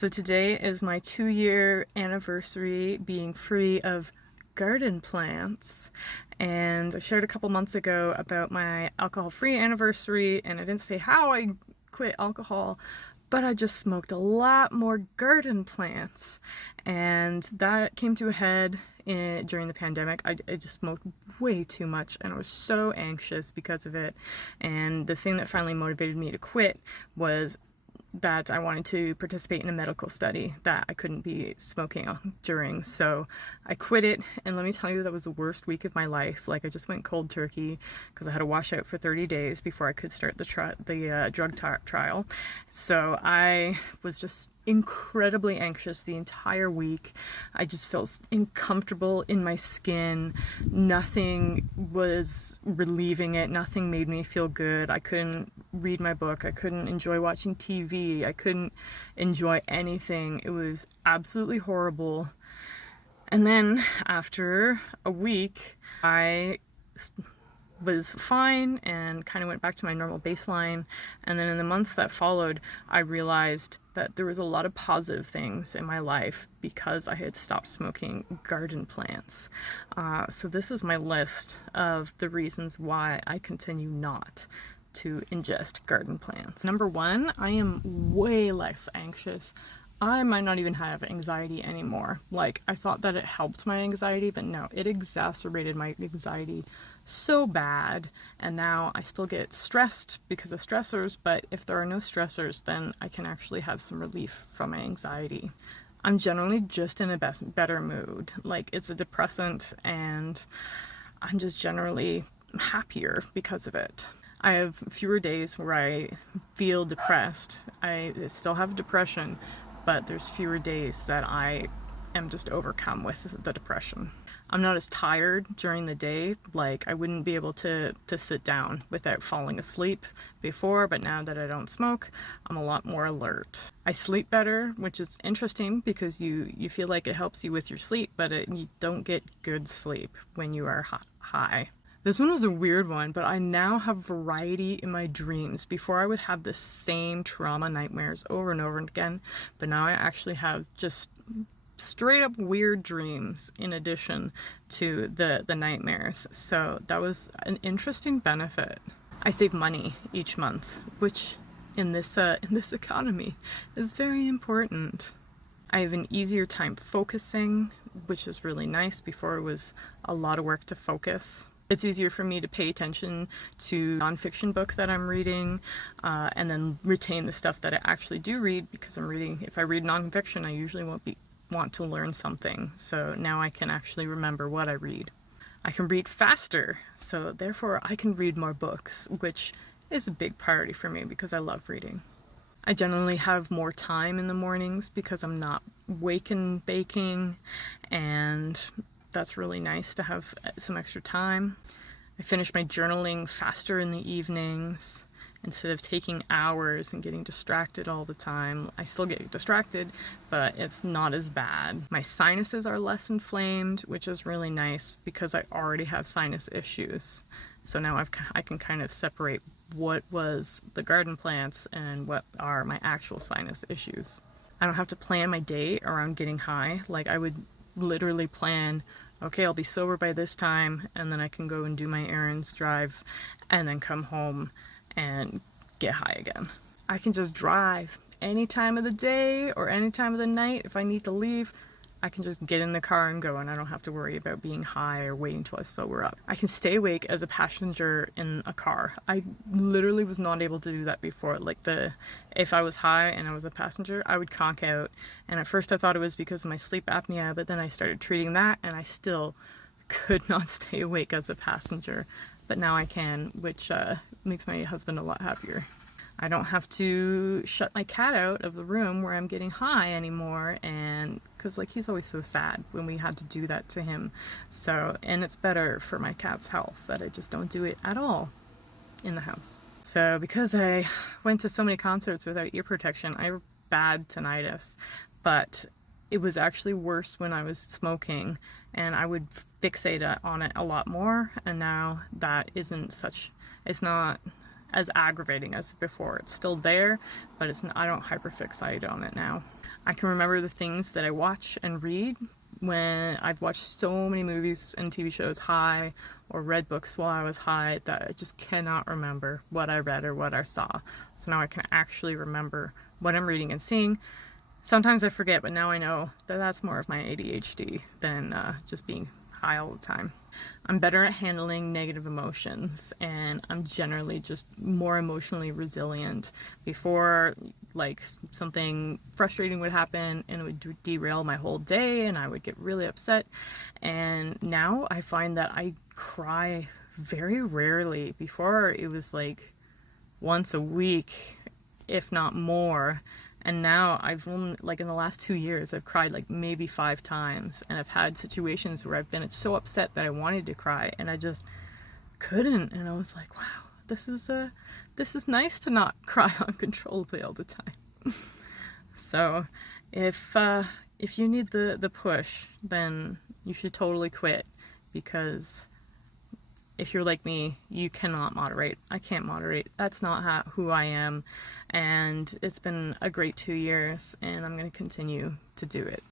So today is my 2-year anniversary being free of garden plants. And I shared a couple months ago about my alcohol-free anniversary, and I didn't say how I quit alcohol, but I just smoked a lot more garden plants. And that came to a head during the pandemic. I just smoked way too much, and I was so anxious because of it. And the thing that finally motivated me to quit was that I wanted to participate in a medical study that I couldn't be smoking during. So I quit it, and let me tell you, that was the worst week of my life. Like, I just went cold turkey because I had to wash out for 30 days before I could start the drug trial. So I was just incredibly anxious the entire week. I just felt uncomfortable in my skin. Nothing was relieving it. Nothing made me feel good. I couldn't read my book. I couldn't enjoy watching TV. I couldn't enjoy anything. It was absolutely horrible. And then after a week, I was fine and kind of went back to my normal baseline. And then in the months that followed, I realized that there was a lot of positive things in my life because I had stopped smoking garden plants. So this is my list of the reasons why I continue not to ingest garden plants. Number one, I am way less anxious. I might not even have anxiety anymore. Like, I thought that it helped my anxiety, but no, it exacerbated my anxiety so bad. And now I still get stressed because of stressors, but if there are no stressors, then I can actually have some relief from my anxiety. I'm generally just in a better mood. Like, it's a depressant, and I'm just generally happier because of it. I have fewer days where I feel depressed. I still have depression, but there's fewer days that I am just overcome with the depression. I'm not as tired during the day. Like, I wouldn't be able to sit down without falling asleep before, but now that I don't smoke, I'm a lot more alert. I sleep better, which is interesting because you feel like it helps you with your sleep, but you don't get good sleep when you are high. This one was a weird one, but I now have variety in my dreams. Before, I would have the same trauma nightmares over and over again, but now I actually have just straight up weird dreams in addition to the nightmares. So that was an interesting benefit. I save money each month, which in this economy is very important. I have an easier time focusing, which is really nice. Before, it was a lot of work to focus. It's easier for me to pay attention to nonfiction book that I'm reading, and then retain the stuff that I actually do read, because if I read nonfiction, I usually want to learn something. So now I can actually remember what I read. I can read faster, so therefore I can read more books, which is a big priority for me because I love reading. I generally have more time in the mornings because I'm not wake and baking, and that's really nice to have some extra time. I finish my journaling faster in the evenings instead of taking hours and getting distracted all the time. I still get distracted, but it's not as bad. My sinuses are less inflamed, which is really nice because I already have sinus issues. So now I can kind of separate what was the garden plants and what are my actual sinus issues. I don't have to plan my day around getting high. Like, I would literally plan, okay, I'll be sober by this time, and then I can go and do my errands, drive, and then come home and get high again. I can just drive any time of the day or any time of the night. If I need to leave, I can just get in the car and go, and I don't have to worry about being high or waiting until I sober up. I can stay awake as a passenger in a car. I literally was not able to do that before. Like, if I was high and I was a passenger, I would conk out. And at first I thought it was because of my sleep apnea, but then I started treating that, and I still could not stay awake as a passenger. But now I can, which makes my husband a lot happier. I don't have to shut my cat out of the room where I'm getting high anymore, and because, like, he's always so sad when we had to do that to him. So, and it's better for my cat's health that I just don't do it at all in the house. So because I went to so many concerts without ear protection, I have bad tinnitus, but it was actually worse when I was smoking, and I would fixate on it a lot more, and now that it's not as aggravating as before. It's still there, but I don't hyperfixate on it now. I can remember the things that I watch and read when I've watched so many movies and TV shows high or read books while I was high that I just cannot remember what I read or what I saw. So now I can actually remember what I'm reading and seeing. Sometimes I forget, but now I know that that's more of my ADHD than just being high all the time. I'm better at handling negative emotions, and I'm generally just more emotionally resilient. Before, like, something frustrating would happen and it would derail my whole day and I would get really upset. And now I find that I cry very rarely. Before, it was like once a week, if not more. And now I've only, like in the last 2 years, I've cried like maybe 5 times. And I've had situations where I've been so upset that I wanted to cry and I just couldn't. And I was like, wow, this is nice to not cry uncontrollably all the time. So if you need the push, then you should totally quit, because if you're like me, you cannot moderate. I can't moderate. That's not who I am. And it's been a great 2 years, and I'm going to continue to do it.